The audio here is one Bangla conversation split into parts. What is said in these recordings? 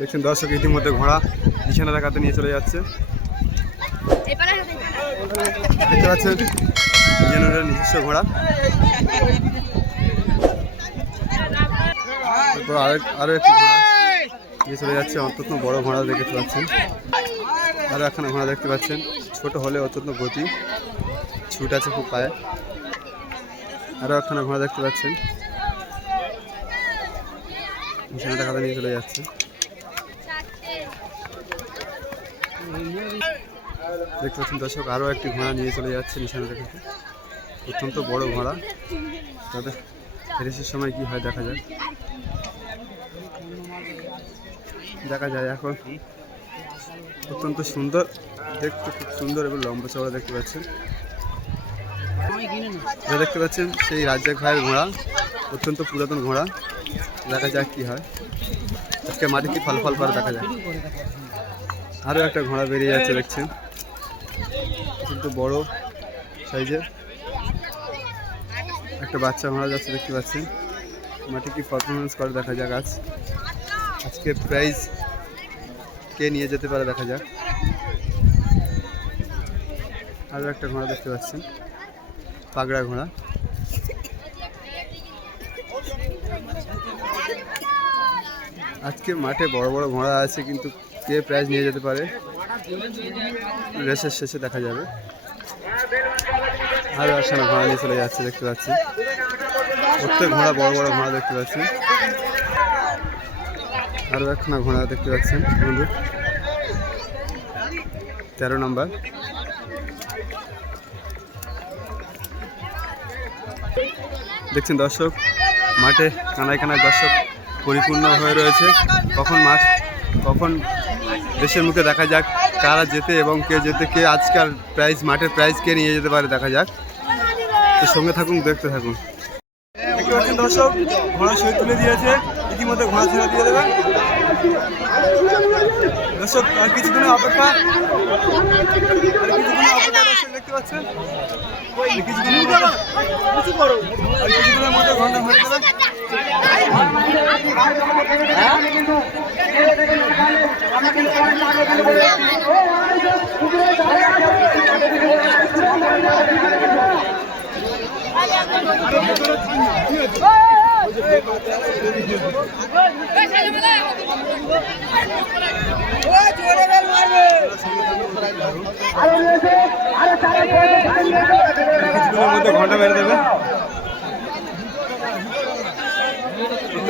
দেখছেন দর্শক ইতিমধ্যে ঘোড়া বিছানা রাখাতে নিয়ে চলে যাচ্ছে। দেখতে পাচ্ছেন বিজয়নগরের নিজস্ব ঘোড়া। তারপর আরেক আরও একটি ঘোড়া নিয়ে চলে যাচ্ছে অত্যন্ত বড় ঘোড়া দেখতে পাচ্ছেন। আরও একখানা ঘোড়া দেখতে পাচ্ছেন ছোট হলে অত্যন্ত গতি। ছুট আছে খুব পায়ে। আরও একখানা ঘোড়া দেখতে পাচ্ছেন। বিছানাটা নিয়ে চলে যাচ্ছে। দেখতে পাচ্ছেন দর্শক আরও একটি ঘোড়া নিয়ে চলে যাচ্ছে নিশানা দেখাতে অত্যন্ত বড় ঘোড়া। তাদের রেসের সময় কি হয় দেখা যায় দেখা যায় এখন অত্যন্ত সুন্দর, দেখতে খুব সুন্দর এবং লম্বা চওড়া দেখতে পাচ্ছেন। দেখতে পাচ্ছেন, সেই রাজ্জাক ভাইয়ের ঘোড়া, অত্যন্ত পুরাতন ঘোড়া। দেখা যাক কি হয়। আজকে মাটি কি ফল ফল করে দেখা যায় আরও একটা ঘোড়া বেরিয়ে যাচ্ছে, দেখছেন? কিন্তু বড় সাইজের একটা বাচ্চা ঘোড়া যাচ্ছে, দেখতে পাচ্ছেন? মাটি কি পারফরমেন্স করে, দেখা যাক আজ। আজকের প্রাইজ কে নিয়ে যেতে পারে, দেখা যাক। আরও একটা ঘোড়া দেখতে পাচ্ছেন। পাগড়া ঘোড়া। আজকে মাঠে বড় বড় ঘোড়া আছে, কিন্তু কে প্রাইজ নিয়ে যেতে পারে। রেসের শেষে দেখা যাবে। আরও একখানা ঘোড়া নিয়ে চলে যাচ্ছে, দেখতে পাচ্ছি। প্রত্যেক ঘোড়া, বড় বড় ঘোড়া দেখতে পাচ্ছি। আরও একখানা ঘোড়া দেখতে পাচ্ছেন, বন্ধু। তেরো নম্বর। দেখছেন দর্শক, মাঠে কানায় কানায় দর্শক পরিপূর্ণ হয়ে রয়েছে। কখন মাঠ, কখন দেশের মুখে দেখা যাক কারা যেতে এবং কে যেতে কে আজকাল প্রাইজ মাঠের প্রাইজ কে নিয়ে যেতে পারে, দেখা যাক। তো সঙ্গে থাকুন, দেখতে থাকুন। দেখতে দর্শক, ঘোড়া সই তুলে দিয়েছে। ইতিমধ্যে ঘোড়া ছেড়ে দিয়ে দেবে। দর্শক, আর কিছুদিনের অপেক্ষা। আর কিছুদিনের অপেক্ষা দর্শক, দেখতে পাচ্ছেন? কিছুদিনের মধ্যে ঘণ্টা যাবে কিছুদিনের মধ্যে ঘণ্টা মেরে দেবে কিন্তু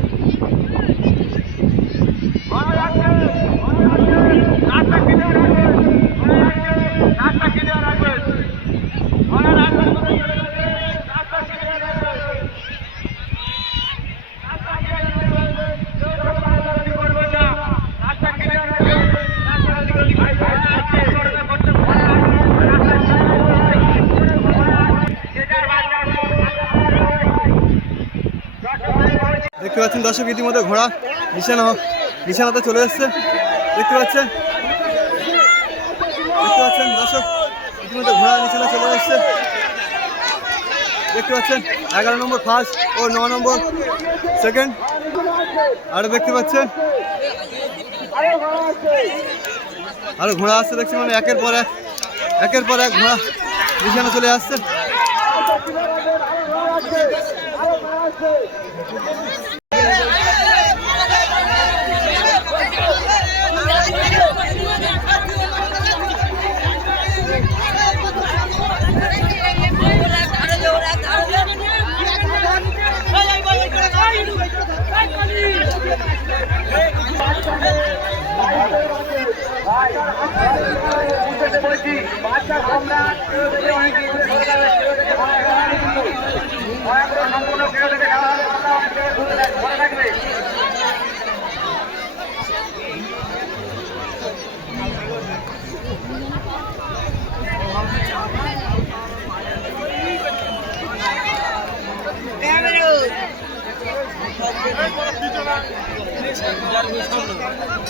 পাচ্ছেন দর্শক, ইতিমধ্যে ঘোড়া বিছানা বিছানাতে চলে এসছে। দেখতে পাচ্ছেন? দেখতে পাচ্ছেন দর্শক, ইতিমধ্যে ঘোড়া বিছানা চলে এসছে। দেখতে পাচ্ছেন, এগারো নম্বর ফার্স্ট ও ন নম্বর সেকেন্ড আরও দেখতে পাচ্ছেন। আরও ঘোড়া আসছে দেখছি মানে একের পর এক, একের পর এক ঘোড়া বিছানা চলে আসছে।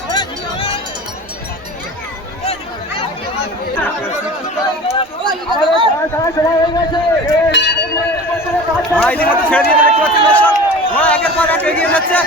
Gracias. ইতিমধ্যে ছেড়ে দিয়ে দেখতে পাচ্ছেন দর্শক। ঘোড়া একের পর এক এগিয়ে যাচ্ছে।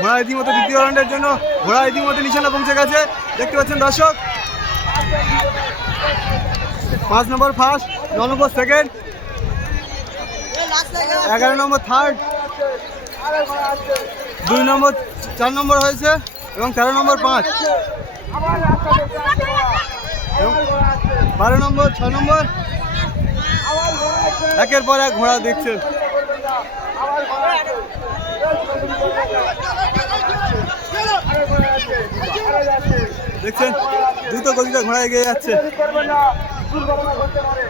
ঘোড়া ইতিমধ্যে দ্বিতীয় রাউন্ডের জন্য ঘোড়া ইতিমধ্যে নিশানা পৌঁছে গেছে। দেখতে পাচ্ছেন দর্শক। পাঁচ নম্বর ফার্স্ট ন নম্বর সেকেন্ড এগারো নম্বর থার্ড দুই নম্বর, চার নম্বর হয়েছে এবং তেরো নম্বর পাঁচ। বারো নম্বর, ছ নম্বর, একের পর এক ঘোড়া দেখছে দেখছেন, দ্রুত গতিতে ঘোড়া এগিয়ে যাচ্ছে। দুর্ঘটনা ঘটতে পারে।